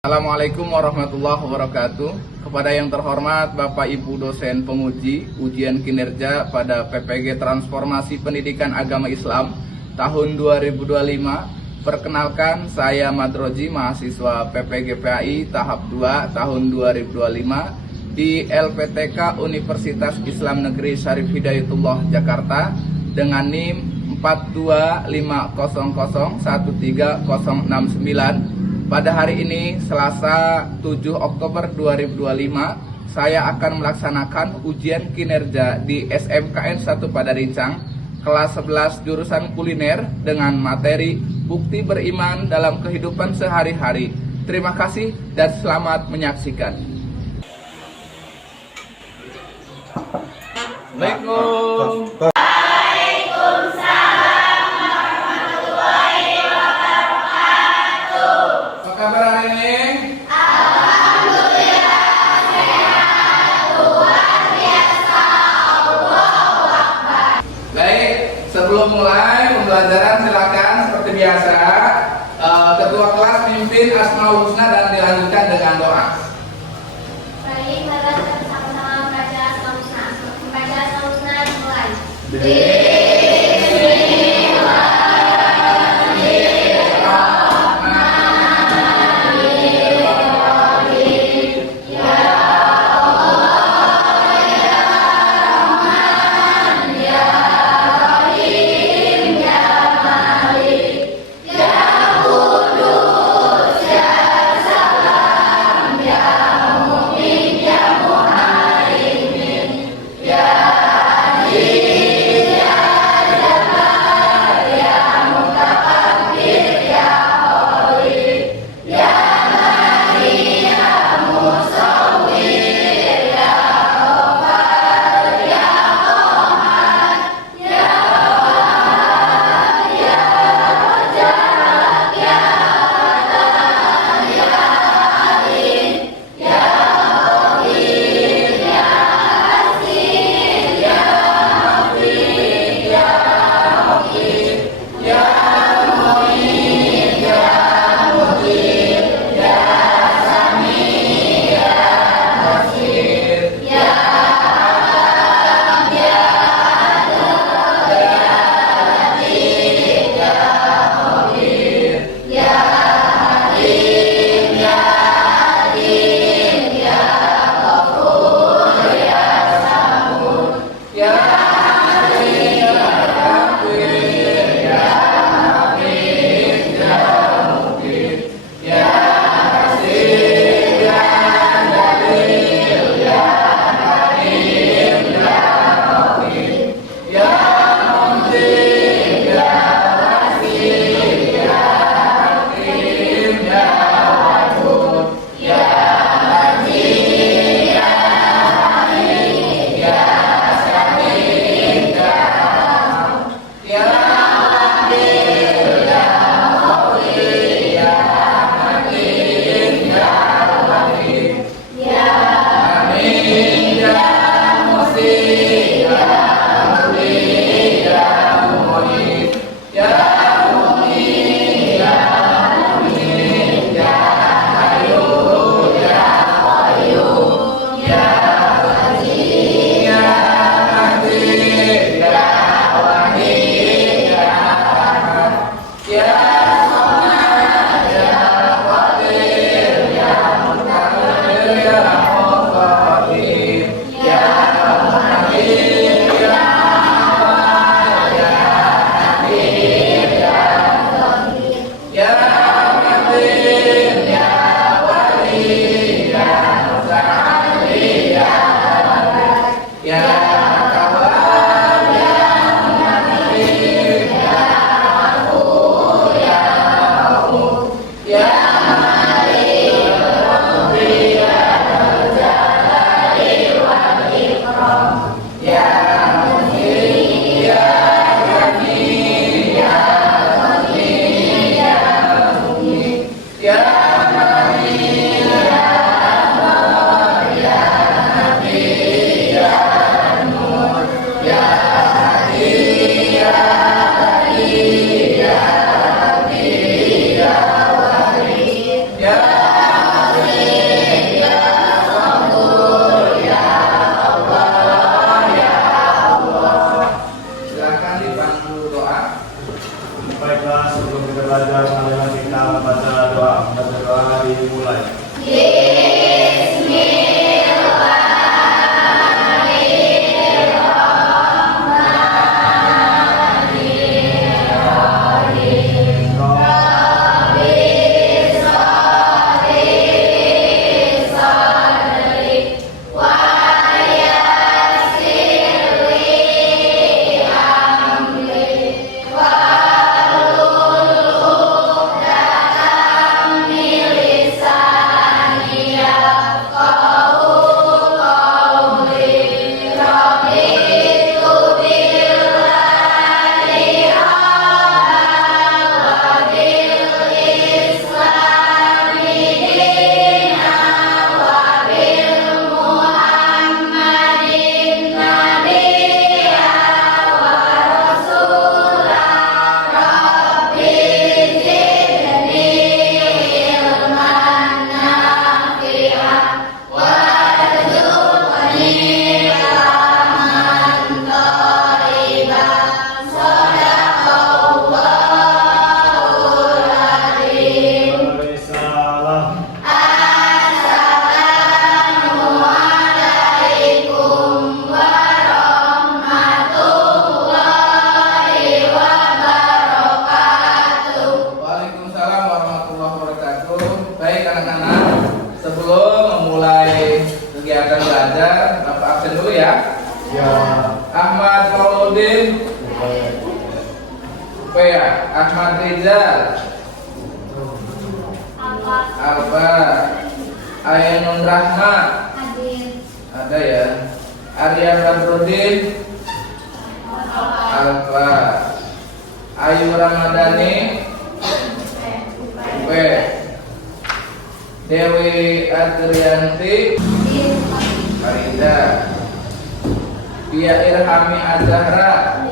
Assalamualaikum warahmatullahi wabarakatuh. Kepada yang terhormat Bapak Ibu dosen penguji ujian kinerja pada PPG Transformasi Pendidikan Agama Islam tahun 2025, perkenalkan saya Madroji, mahasiswa PPG PAI tahap 2 tahun 2025 di LPTK Universitas Islam Negeri Syarif Hidayatullah Jakarta dengan NIM 42500130069. Pada hari ini, Selasa 7 Oktober 2025, saya akan melaksanakan ujian kinerja di SMKN 1 Padarincang, kelas 11 jurusan kuliner dengan materi bukti beriman dalam kehidupan sehari-hari. Terima kasih dan selamat menyaksikan. Assalamualaikum. Kabar hari ini? Alhamdulillah sehat, luar biasa, Allahu Akbar. Baik, sebelum mulai pembelajaran silakan seperti biasa ketua kelas pimpin Asmaul Husna dan dilanjutkan dengan doa. Baik, mari kita sama-sama membaca Asmaul Husna. Membaca Asmaul Husna dimulai. belajar marilah kita baca doa. Baca doa dimulai. Waalaikumsalam warahmatullahi wabarakatuh. Baik anak-anak, sebelum memulai kegiatan belajar, Bapak absen dulu ya. Ya. Ahmad Mauludin, ya. Ahmad Rizal, Alba, Ainun Rahma, ada ya. Arya Badrudin, Alfa, Ayu Ramadhani, Dewi Adrianti, Farida, Pia Irhami Azahra,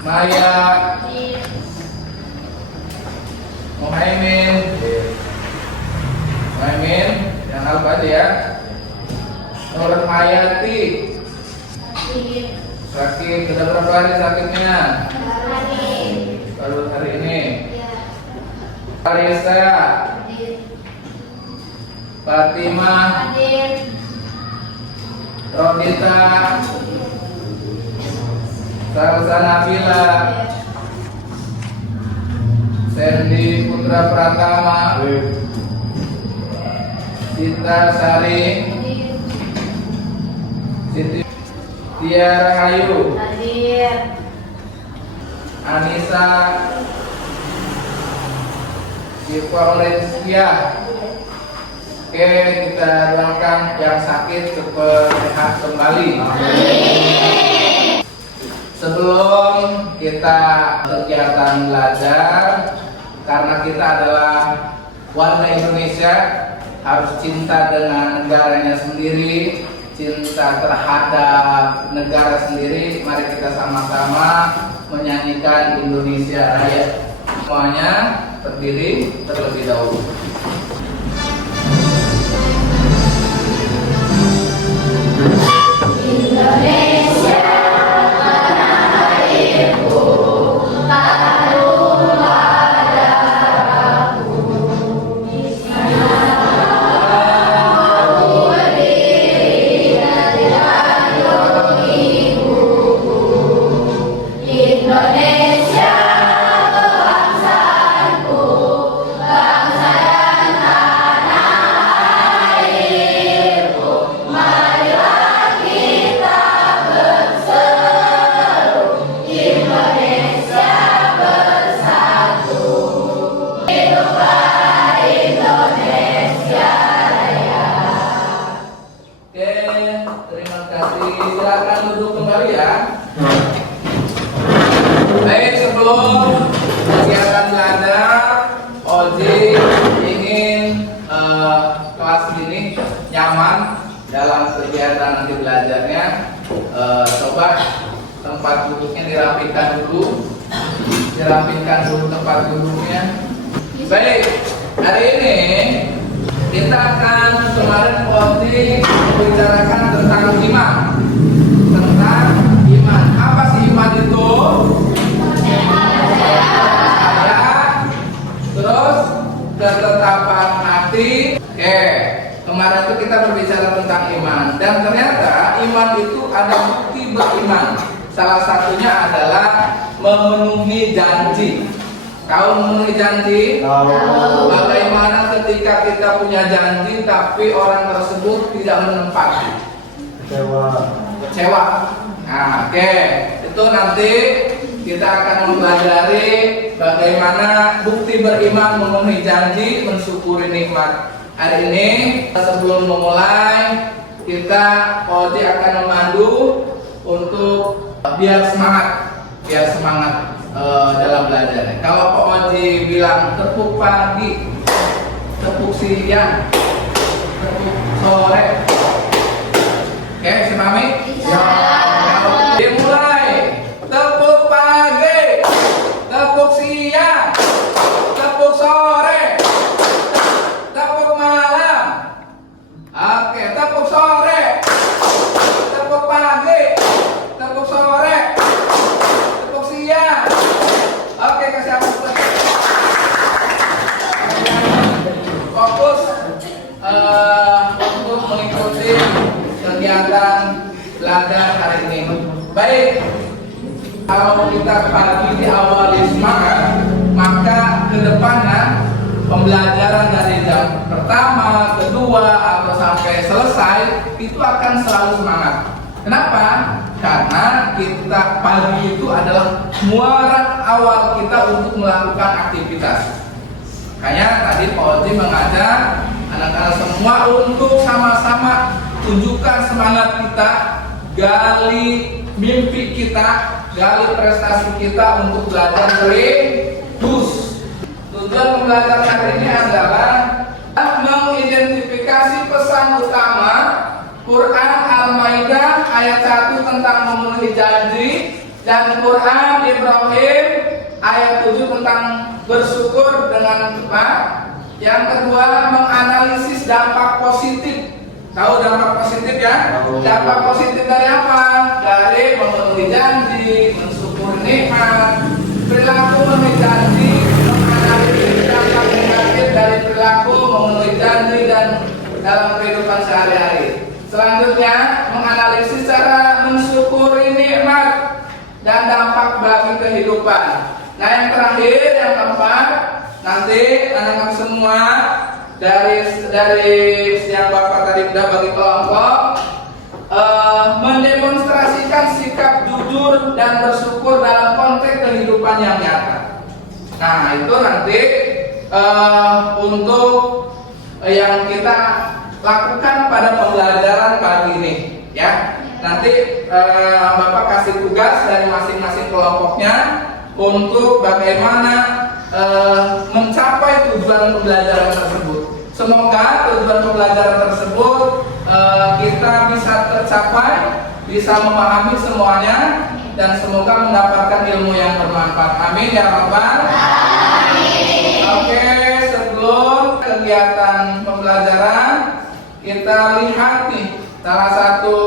Maya, Muhaimin, yang Alfa aja ya. Nur Hayati, sakit, sudah berapa hari sakitnya? Baru hari ini. Arisa, Fatimah, Rodita, Salsa Nabila, Sandy Putra Pratama, Sita Sari, Siti Tiara Hayu, Anissa, Siva Olensia. Oke, kita doakan yang sakit cepat sehat kembali. Sebelum kita kegiatan belajar, karena kita adalah warga Indonesia, harus cinta dengan negaranya sendiri, cinta terhadap negara sendiri. Mari kita sama-sama menyanyikan Indonesia Raya. Semuanya berdiri terlebih dahulu. Indonesia tanah airku, harulah darahku, di sana aku berdiri dan jatuh ibuku. Indonesia bangsaku, bangsa dan tanah airku, marilah kita berseru, Indonesia bersatu. Hiduplah Indonesia Raya. Oke, terima kasih. Silakan duduk kembali ya. Baik, sebelum kegiatan belajar, Oji ingin kelas ini nyaman dalam kegiatan nanti belajarnya. Coba tempat duduknya dirapikan dulu, tempat duduknya. Baik, hari ini kita akan kemarin Oji membicarakan tentang iman. Apa sih iman itu? salah satunya adalah memenuhi janji. Kau memenuhi janji? Tahu. Bagaimana ketika kita punya janji tapi orang tersebut tidak menempati? Kecewa. Nah, oke. Itu nanti kita akan mempelajari bagaimana bukti beriman memenuhi janji, mensyukuri nikmat. Hari ini sebelum memulai, kita Oji akan memandu untuk biar semangat dalam belajar. Kalau Pak Oji bilang tepuk pagi, tepuk siang, tepuk sore, oke, semami? Ya. Dimulai. Tepuk pagi, tepuk siang, tepuk sore, tepuk malam. Oke, tepuk sore, tepuk pagi, tepuk sore, tepuk siang. Oke, kasih aku fokus untuk mengikuti kegiatan belajar hari ini. Baik, kalau kita pagi diawali semangat, maka ke depannya pembelajaran dari jam pertama, kedua, atau sampai selesai itu akan selalu semangat. Kenapa? Karena kita pagi itu adalah muara awal kita untuk melakukan aktivitas. Makanya tadi Pak Oji mengajak anak-anak semua untuk sama-sama tunjukkan semangat kita, gali mimpi kita, gali prestasi kita untuk belajar terus. Tujuan pembelajaran hari ini adalah mengidentifikasi pesan utama Quran Al-Maidah ayat 1 tentang memenuhi janji dan Quran Ibrahim ayat 7 tentang bersyukur dengan tepat. Yang kedua, menganalisis dampak positif. Tahu dampak positif ya? Dampak positif dari apa? Dari memenuhi janji, mensyukur nikmat, perilaku memenuhi janji, menganalisis dampak negatif dari perilaku memenuhi janji dan dalam kehidupan sehari-hari. Selanjutnya, menganalisis cara mensyukuri nikmat dan dampak bagi kehidupan. Nah, yang terakhir, yang keempat, nanti anak-anak semua dari yang Bapak tadi udah bagi kelompok mendemonstrasikan sikap jujur dan bersyukur dalam konteks kehidupan yang nyata. Nah, itu nanti untuk yang kita lakukan pada pembelajaran pagi ini, ya. Nanti Bapak kasih tugas dari masing-masing kelompoknya untuk bagaimana mencapai tujuan pembelajaran tersebut. Semoga tujuan pembelajaran tersebut kita bisa tercapai, bisa memahami semuanya, dan semoga mendapatkan ilmu yang bermanfaat. Amin ya Rabbal Alamin. Oke, sebelum kegiatan pembelajaran, kita lihat nih salah satu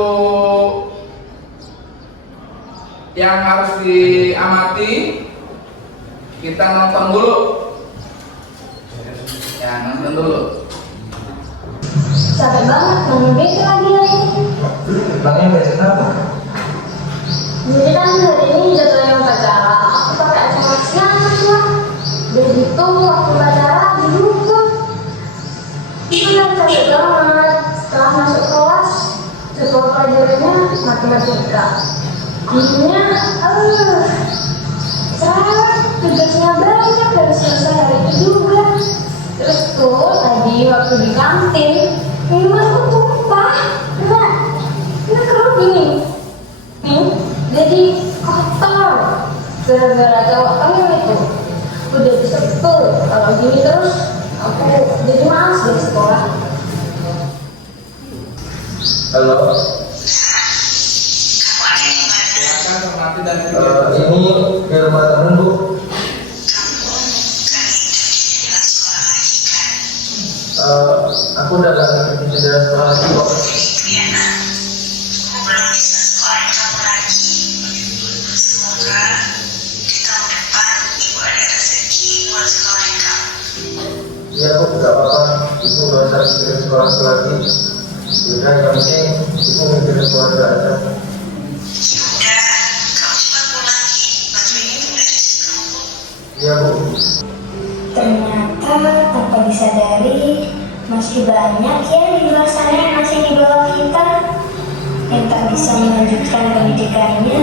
yang harus diamati. Kita nonton dulu. Ya, nonton dulu. Capek banget, mau besok lagi. Bangnya besok apa? Jadi kan hari ini jadwalnya upacara, aku pakai acara siang lah. Jadi itu waktu upacara dilupa. Itu kan capek banget. Setelah masuk kelas, jadwal pelajarannya matematika. Gurunya, tugasnya banyak, harus selesai hari itu juga. Terus tuh tadi waktu di kantin, minuman aku tumpah. Nah, ini keruh gini. Jadi kotor gara-gara cowok kamu itu. Udah disebel. Kalau gini terus aku jadi malas dari sekolah. Halo. Ini di rumah temen Bu. Aku udah gak ngerti sejarah sekolah lagi kok. Iya Bu, gak apa-apa. Ibu gak usah mikirin sekolah lagi. Udah, yang penting Ibu mikirin keluarga aja. Iya Bu. Ternyata tanpa disadari masih banyak ya di luar sana yang masih di bawah kita, yang tak bisa melanjutkan pendidikannya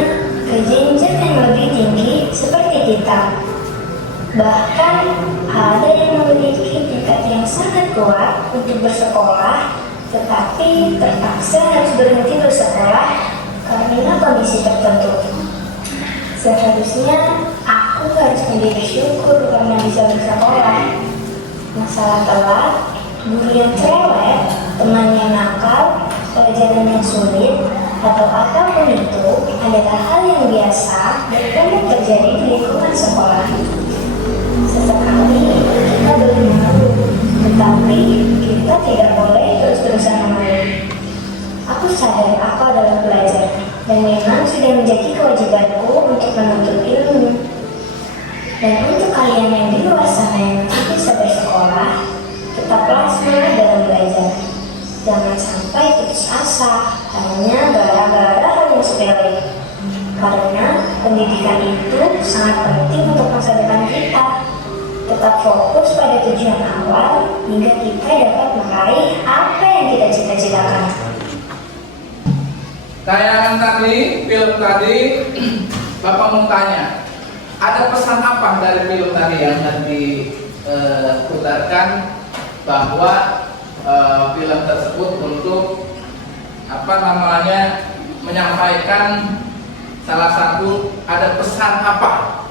ke jenjang yang lebih tinggi seperti kita. Bahkan ada yang memiliki tekad yang sangat kuat untuk bersekolah, tetapi terpaksa harus berhenti bersekolah karena kondisi tertentu. Seharusnya aku harus menjadi bersyukur karena bisa bersekolah. Masalah telat, guru yang cerewet, teman yang nakal, pelajaran yang sulit, atau apapun itu adalah hal yang biasa dan banyak terjadi di lingkungan sekolah. Sesekali kita boleh malu, tetapi kita tidak boleh terus-terusan malu. Aku sadar aku adalah pelajar, dan memang sudah menjadi kewajibanku untuk menuntut ilmu. Dan untuk kalian yang di luar sana yang masih bisa bersekolah, tetaplah semangat dalam belajar. Jangan sampai putus asa hanya gara-gara hal yang sepele. Karena pendidikan itu sangat penting untuk masa depan kita. Tetap fokus pada tujuan awal hingga kita dapat meraih apa yang kita cita-citakan. Tayangan tadi, film tadi, Bapak mau tanya, ada pesan apa dari film tadi yang diputarkan bahwa film tersebut untuk menyampaikan salah satu ada pesan apa?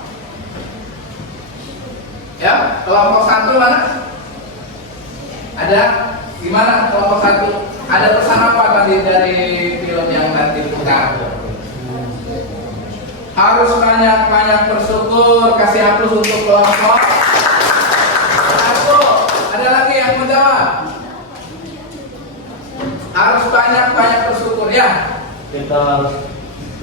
Ya, kelompok satu mana? Ada? Gimana kelompok satu? Ada pesan apa tadi dari film yang tadi diputar? Harus banyak-banyak bersyukur. Kasih aplaus untuk kelompok satu. Ada lagi yang menjawab? Harus banyak-banyak bersyukur ya. Kita harus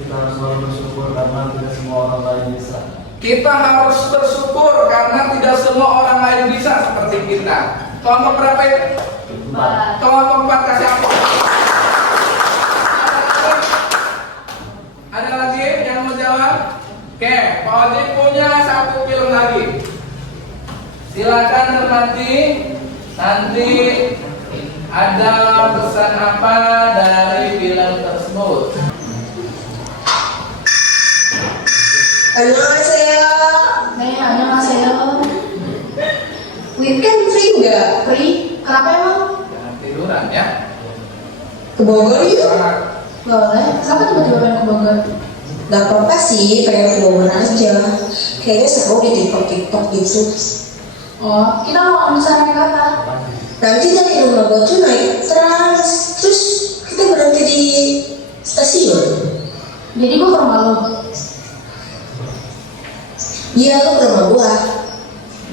selalu bersyukur karena tidak semua orang lain bisa. Kita harus bersyukur karena tidak semua orang lain bisa seperti kita. Kelompok berapa itu? Kelompok 4 kasih aplaus. Ada lagi yang mau jawab? Oke, Pak Oji punya satu film lagi. Silakan cermati. Nanti ada pesan apa dari film tersebut? 안녕하세요. 네, 안녕하세요. Weekend free nggak? Free? Kenapa emang? Jangan tiduran ya. Ke Bogor yuk? Boleh. Kenapa tiba-tiba pengen ke Bogor? Gak apa-apa sih, pengen ke Bogor aja. Kayaknya seru di TikTok gitu. Oh, kita mau misalnya naik apa? Nanti dari rumah gue tuh naik trans, terus kita berhenti di stasiun. Jadi gue ke rumah lo. Iya, lo ke rumah gue.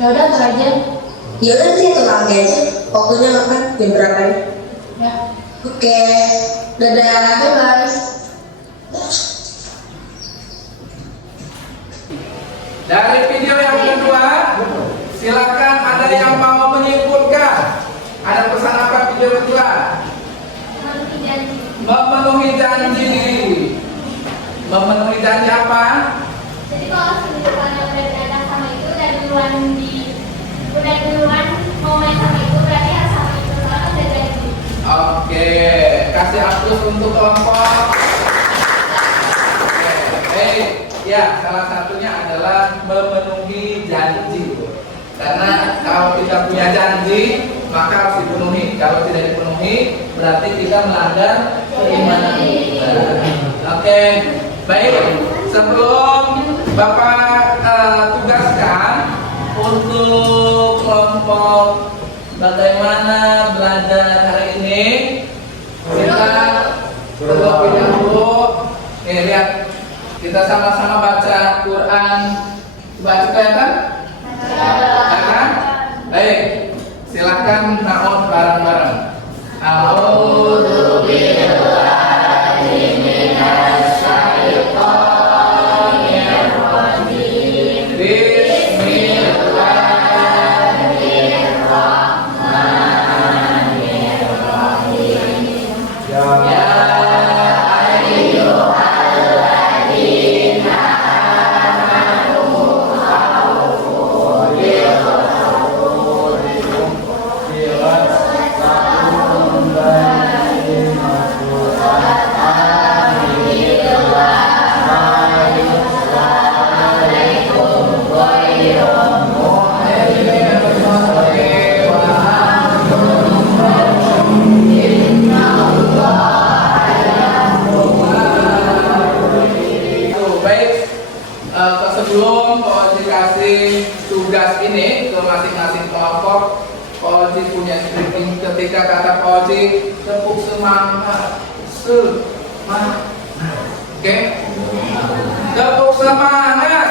Ya udah, ntar aja. Ya udah nanti atau nanti aja. Waktunya kapan? Jam berapa ya? Ya. Oke, dadah. Bye guys. Dari video yang kedua, silakan ada yang mau menyimpulkan. Ada pesan apa video kedua? Memenuhi janji. Memenuhi janji apa? Jadi kalau misalnya udah datang sama itu udah duluan mau main sama itu berarti harus sama itu soalnya udah janji. Oke, kasih aplaus untuk kelompok. Oke, ya salah satunya adalah memenuhi janji. Karena kalau kita punya janji maka harus dipenuhi. Kalau tidak dipenuhi berarti kita melanggar keimanan kita. Oke, baik. Sebelum Bapak tugaskan untuk kelompok bagaimana belajar hari ini, kita terlebih dahulu lihat, kita sama-sama baca Quran. Baca kelihatan? Kelihatan? Baik, silahkan naon bareng-bareng. A'udzu billahi minasy syaithanir rajim. Bismillahirrahmanirrahim. Ya ayyuhalladzina amanu dikasih tugas ini ke masing-masing kelompok, Pak Oji punya scripting. Ketika kata Pak Oji, tepuk semangat, semangat. Oke? Tepuk semangat.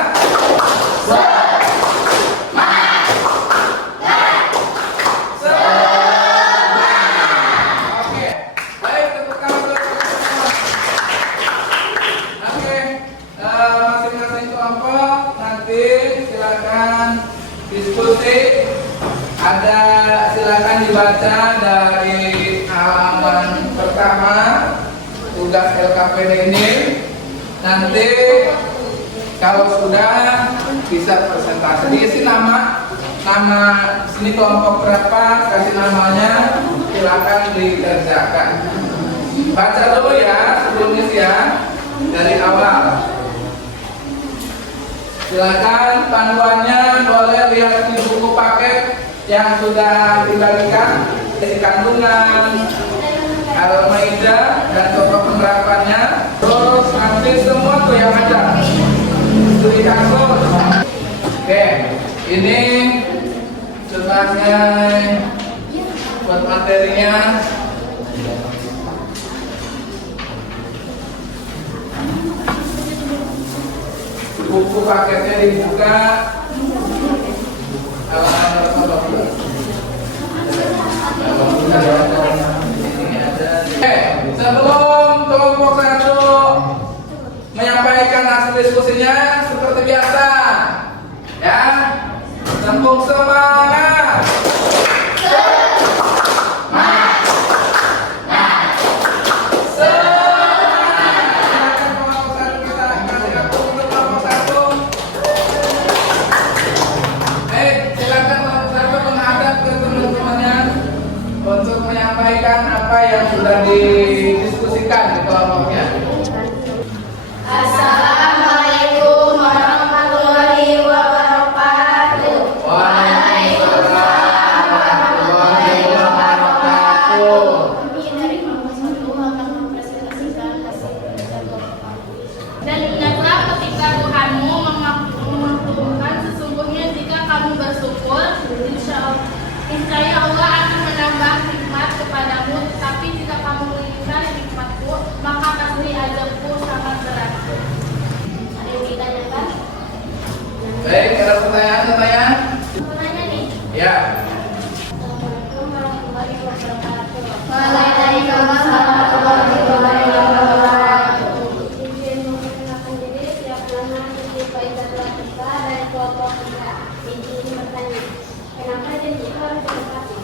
Diskusi ada, silakan dibaca dari halaman pertama tugas LKPD ini. Nanti kalau sudah bisa presentasi, diisi nama sini kelompok berapa, kasih namanya, silakan dikerjakan. Baca dulu ya sebelumnya ya, dari awal. Silakan panduannya boleh lihat di buku paket yang sudah dibagikan, isi kandungan, Al-Maidah dan contoh penerapannya. Terus nanti semua tuh yang ada studi kasus. Oke, ini sebagai buat materinya. Buku paketnya dibuka halaman nomor 12. Sebelum kelompok 1 menyampaikan hasil diskusinya seperti biasa, ya, tepuk semangat. Untuk menyampaikan apa yang sudah didiskusikan di kelompoknya. Assalamualaikum warahmatullahi wabarakatuh. Waalaikumsalam warahmatullahi wabarakatuh. Kami dari kelompok 1 akan mempresentasikan hasil kerja kelompok. Dan ingatlah ketika Tuhanmu memaklumkan, sesungguhnya jika kamu bersyukur, niscaya Allah akan menambah nikmat kepadamu. Tetapi jika kamu mengingkari nikmatku, maka pasti azabku sangat berat. Ada yang ditanyakan? Baik, ada pertanyaan? Mau nanya nih? Ya. Assalamualaikum warahmatullahi wabarakatuh. Waalaikumsalam warahmatullahi wabarakatuh. Izin memperkenalkan diri, siapa nama Siti Faizatul Atika dari kelompok 3. Izin bertanya, kenapa janji itu harus ditepati?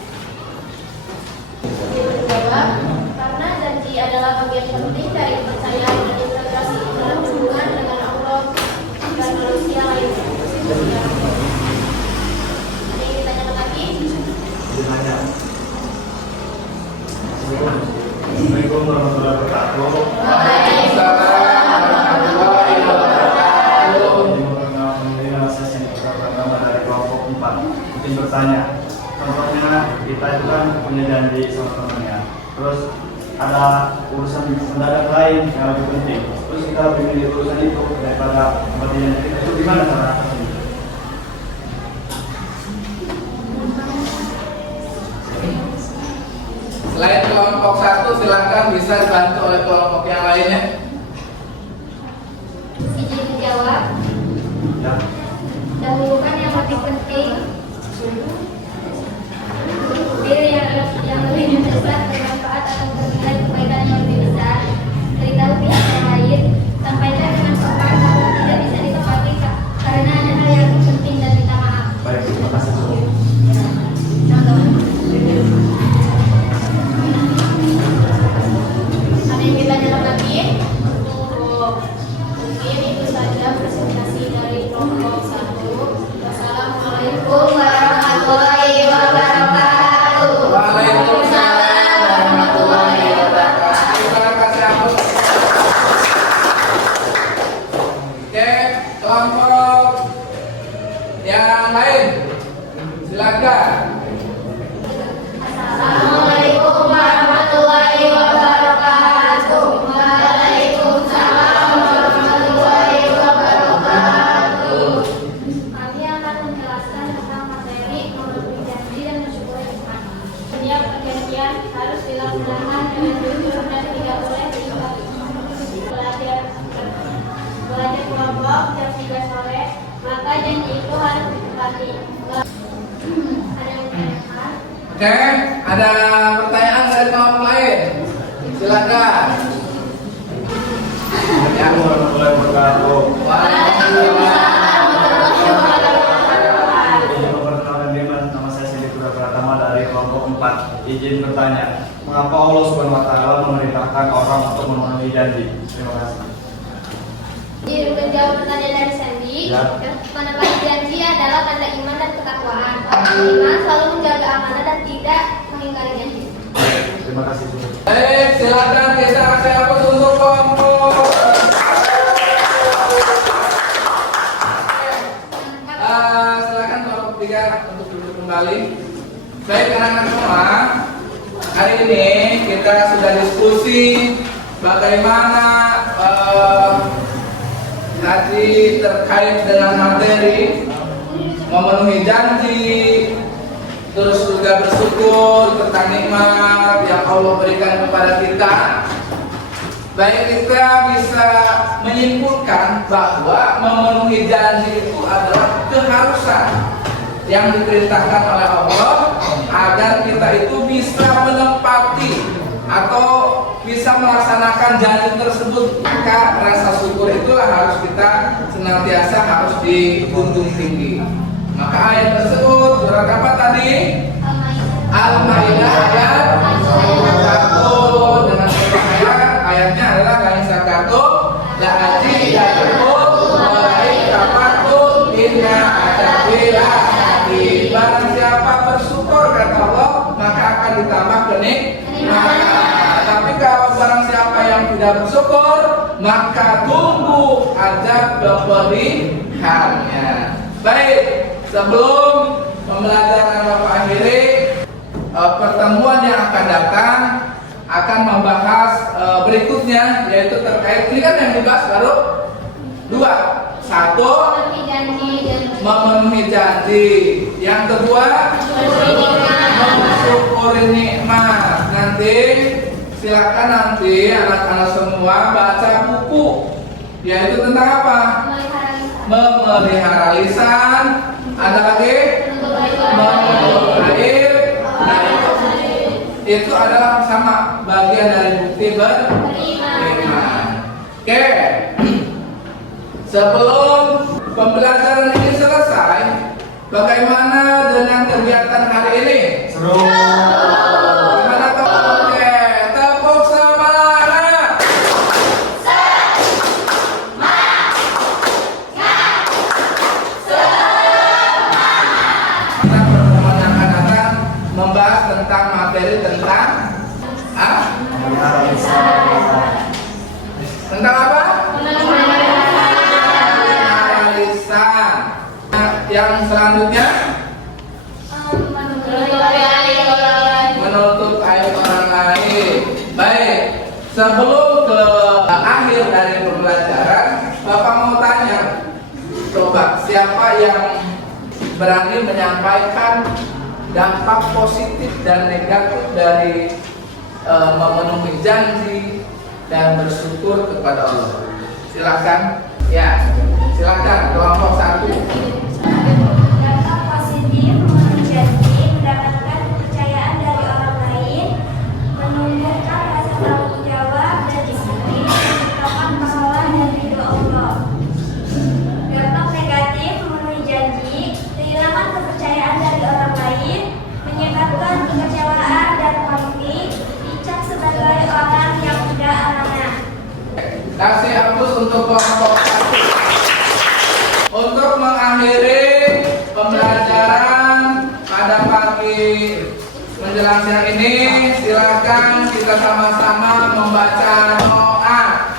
Dia menjawab, karena janji adalah bagian penting dari kepercayaan dan integrasi dalam hubungan dengan Allah dan manusia lainnya. Ada yang ditanyakan lagi? Assalamualaikum warahmatullahi wabarakatuh. Waalaikumsalam warahmatullahi wabarakatuh. Sesi pertama dari kelompok 4. Mungkin bertanya, contohnya kita itu kan punya janji sama temannya. Terus ada urusan mendadak lain yang lebih penting. Terus kita lebih milih urusan itu daripada kepentingan kita. Itu gimana cara atasinya? Selain kelompok 1, silakan bisa dibantu oleh kelompok yang lainnya. Izin menjawab, Ya. dahulukan yang lebih penting. Pilih yang lebih mendesak, bermanfaat atau bernilai kebaikan yang lebih besar. Beritahu pihak yang lain, sampaikan dengan sopan namun tidak bisa ditepati karena ada hal yang lebih penting dan minta maaf. Baik, terima kasih. Contoh. Ada yang ditanyakan lagi? Mungkin itu saja presentasi dari kelompok 1. Wassalamualaikum warahmatullahi wabarakatuh. Waalaikumsalam warahmatullahi wabarakatuh. Terima kasih aku. Oke, kelompok yang lain, silakan. Assalamualaikum warahmatullahi wabarakatuh. Waalaikumsalam warahmatullahi wabarakatuh. Ada yang bertanya? Oke, ada pertanyaan dari kelompok lain? Silakan. Ya. Warahmatullahi wabarakatuh. Izin memperkenalkan diri, nama saya Sindi Pura Pratama dari kelompok 4. Izin bertanya, mengapa Allah Subhanahu Wa Taala memerintahkan orang untuk memenuhi janji? Terima kasih. Jadi menjawab pertanyaan dari Sandy, Ya. menepati janji adalah tanda iman dan ketakwaan. Orang beriman selalu menjaga amanah dan tidak mengingkari janji. Terima kasih. Baik, silakan kita kasih hapus untuk kelompok. Silakan kelompok 3 untuk duduk kembali. Baik anak-anak semua, hari ini kita sudah diskusi bagaimana tadi terkait dengan materi memenuhi janji, terus juga bersyukur tentang nikmat yang Allah berikan kepada kita. Baik, kita bisa menyimpulkan bahwa memenuhi janji itu adalah keharusan yang diperintahkan oleh Allah agar kita itu bisa menepati atau bisa melaksanakan janji tersebut. Maka rasa syukur itulah harus kita senantiasa harus dijunjung tinggi. Maka ayat tersebut surat apa tadi? Al-Maidah ayat 1 dengan ayatnya adalah lain sakato la aji yaqul walai kafatul inna adabila di barang siapa bersyukur kata Allah maka akan ditambah kenikmatan. Tapi kalau barang siapa yang tidak bersyukur maka tunggu azab kepedihannya. Baik, sebelum pembelajaran Bapak akhiri, pertemuan yang akan datang akan membahas berikutnya, yaitu terkait ini kan yang dibahas baru 2. 1. Memenuhi janji. Yang kedua, mensyukuri nikmat. Nanti silakan nanti anak-anak semua baca buku, yaitu tentang apa? Memelihara lisan. Ada lagi? Menuntut air. Nah, itu adalah sama bagian dari bukti beriman. Oke. Sebelum pembelajaran ini selesai, bagaimana dengan kegiatan hari ini? Seru. Gimana tuh? Oke, tepuk semangat. Kita pertemuan yang akan datang membahas tentang materi tentang tentang apa? Lisan. Yang selanjutnya menuntut aib orang lain. Baik, sebelum ke akhir dari pembelajaran, Bapak mau tanya, coba siapa yang berani menyampaikan dampak positif dan negatif dari memenuhi janji dan bersyukur kepada Allah? Silakan. Ya, silakan kelompok 1. Dampak positif memenuhi janji, mendapatkan kepercayaan dari orang lain, menumbuhkan rasa tanggung jawab dan disiplin, menciptakan pahala dan ridho Allah. Dampak negatif memenuhi janji, kehilangan kepercayaan dari orang lain, menyebabkan kekecewaan dan konflik, dicap sebagai orang yang tidak amanah. Kasih hapus untuk kelompok 1. Untuk mengakhiri pembelajaran pada pagi menjelang siang ini, silakan kita sama-sama membaca doa.